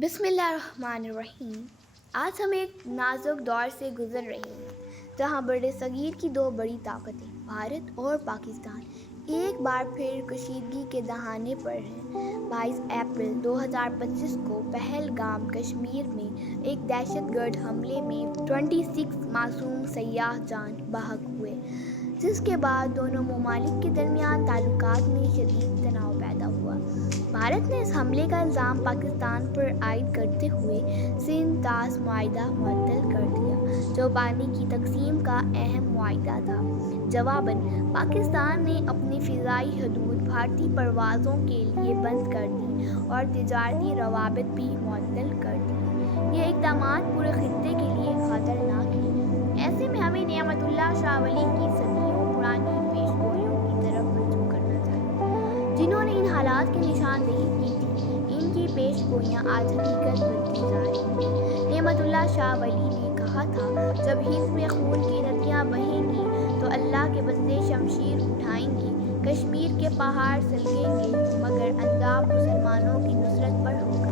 बिस्मिल्लाहिर्रहमानिर्रहीम। आज हम एक नाजुक दौर से गुजर रहे हैं जहां बड़े सगीर की दो बड़ी ताकतें भारत और पाकिस्तान एक बार फिर कशीदगी के दहाने पर हैं। 22 अप्रैल 2025 को पहलगाम कश्मीर में एक दहशतगर्द हमले में 26 मासूम सयाह जान बहक हुए, जिसके बाद दोनों ममालिक के दरमियान ताल्लुकात में शदीद तनाव पैदा हुआ। भारत ने इस हमले का इल्ज़ाम पाकिस्तान पर आयद करते हुए सिंध तास मुआहिदा मुअत्तल कर दिया, जो पानी की तकसीम का अहम मुआहिदा था। जवाबन पाकिस्तान ने अपनी फ़िज़ाई हदूद भारतीय परवाज़ों के लिए बंद कर दी और तिजारती रवाबित भी मुअत्तल कर दिए। ये इक़दामात पूरे खित्ते के लिए ख़तरनाक हैं। ऐसे में हमें नियामतुल्लाह शाह वली की सदियों पुरानी पेशगोइयों की तरफ रुजू करना चाहिए, जिन्होंने इन हालात की निशानदेही की थी। इनकी पेशगोइयाँ आज हकीकत बनती जा रही हैं। नियामतुल्लाह शाह वली ने कहा था, जब हिंद में खून की नदियाँ बहेंगी तो अल्लाह के बंदे शमशीर उठाएंगे, कश्मीर के पहाड़ सलगेंगे, मगर अंजाम मुसलमानों की नुसरत पर होगा।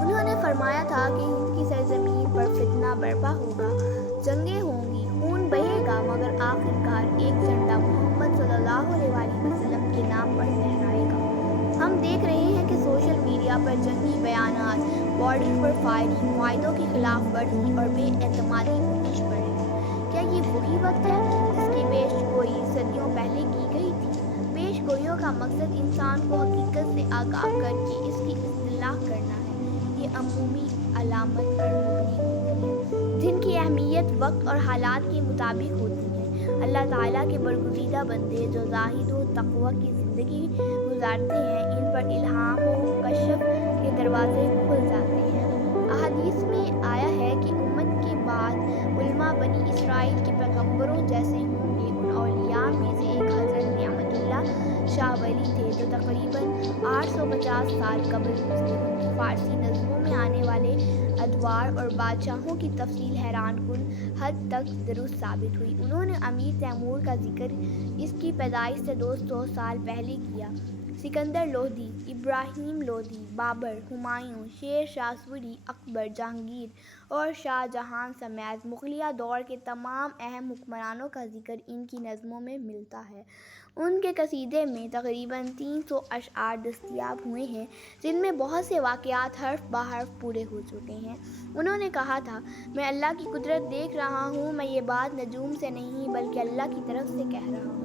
उन्होंने फरमाया था कि हिंद की सरजमीन पर फितना बर्पा होगा, जंगें होंगी, खून बहेगा, मगर आखिरकार एक झंडा मोहम्मद सल्लल्लाहु अलैहि वसल्लम के नाम पर लहराएगा। हम देख रहे हैं कि सोशल मीडिया पर जंगी बयानात, बॉर्डर पर फायरिंग, मुआहिदों की खिलाफ वर्जी और बेएतमादी उमड़ पड़े हैं। क्या ये वही वक्त है जिसकी पेशगोई सदियों पहले की गई थी? पेशगोइयों का मकसद इंसान को हकीकत से आगाह करके इसकी इस्तिलाह करना है। ये अमूमी अलामत पर मबनी होती है, जिनकी अहमियत वक्त और हालात के मुताबिक होती है। अल्लाह ताला के बरगुज़ीदा बंदे जो ज़ाहिद व तक़वा की ज़िंदगी गुजारते हैं, इन पर इल्हाम व कश्फ के दरवाज़े खुल जाते हैं। अहादीस में आया है कि उम्मत के बाद उलमा बनी इसराइल के पैगम्बरों जैसे होंगे। उन औलिया में से एक हज़रत नियामतुल्लाह शाह वली थे, जो तकरीबन 850 साल कबल गुज़रे। उनकी फ़ारसी नज़्मों में आने वाले अदवार और बादशाहों की तफसील हैरानकुन हद तक दुरुस्त साबित हुई। उन्होंने अमीर तैमूर का जिक्र इसकी पैदाइश से 200 साल पहले किया। सिकंदर लोदी, इब्राहिम लोदी, बाबर, हुमायूं, शेर शाह सूरी, अकबर, जहांगीर और शाहजहां समेत मुग़लिया दौर के तमाम अहम हुक्मरानों का जिक्र इनकी नज़्मों में मिलता है। उनके कसीदे में तकरीबन 300 अशआर दस्तयाब हुए हैं, जिनमें बहुत से वाक़यात हर्फ ब हर्फ पूरे हो चुके हैं। उन्होंने कहा था, मैं अल्लाह की कुदरत देख रहा हूँ, मैं ये बात नजूम से नहीं बल्कि अल्लाह की तरफ से कह रहा हूँ।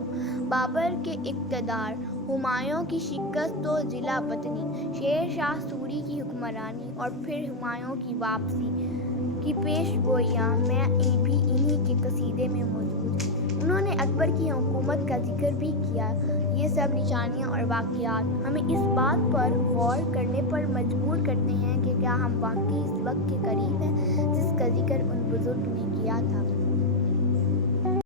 बाबर के इक़्तिदार, हुमायूं की शिकस्त व जिला वतनी, शेर शाह सूरी की हुक्मरानी और फिर हुमायूं की वापसी की पेशगोइयाँ में भी इन्हीं के कसीदे में मौजूद हैं। उन्होंने अकबर की हुकूमत का जिक्र भी किया। ये सब निशानियाँ और वाक़यात हमें इस बात पर गौर करने पर मजबूर करते हैं कि क्या हम वाकई इस वक्त के करीब हैं जिसका जिक्र उन बुज़ुर्ग ने किया था।